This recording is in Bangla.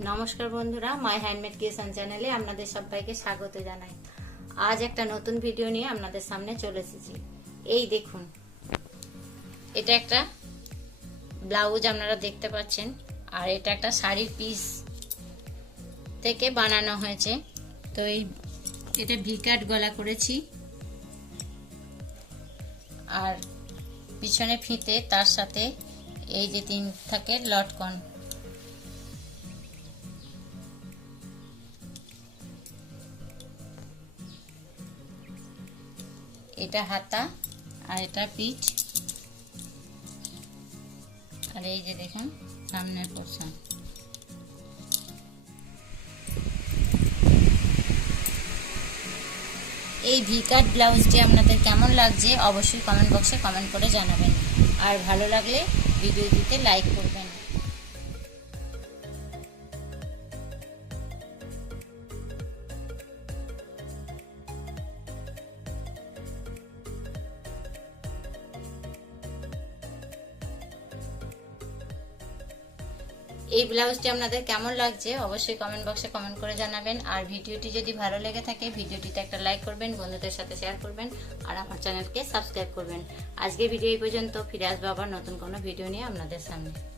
নমস্কার বন্ধুরা মাই হ্যান্ডমেড কিচেন চ্যানেলে আপনাদের সবাইকে স্বাগত জানাই। আজ একটা নতুন ভিডিও নিয়ে আপনাদের সামনে চলে এসেছি। এই দেখুন, এটা একটা ব্লাউজ আপনারা দেখতে পাচ্ছেন, আর এটা একটা শাড়ির পিস থেকে বানানো হয়েছে। তো এই, এটা ভিকাট গলা করেছি। আর পিছনে ফিতে তার সাথে এই যে তিন থাকে লটকন। এটা হাতা আর এটা পিঠ। আর এই যে দেখুন, সামনের পোর্শন। এই ভিকাট ব্লাউজটি আপনাদের কেমন লাগছে অবশ্যই কমেন্ট বক্সে কমেন্ট করে জানাবেন। আর ভালো লাগলে ভিডিওটিতে লাইক করবেন। এই ব্লাউজটি আপনাদের কেমন লাগছে অবশ্যই কমেন্ট বক্সে কমেন্ট করে জানাবেন। আর ভিডিওটি যদি ভালো লেগে থাকে, ভিডিওটিতে একটা লাইক করবেন, বন্ধুদের সাথে শেয়ার করবেন, আর আমার চ্যানেলকে সাবস্ক্রাইব করবেন। আজকে ভিডিও এই পর্যন্ত, ফিরে আসব আবার নতুন কোনো ভিডিও নিয়ে আপনাদের সামনে।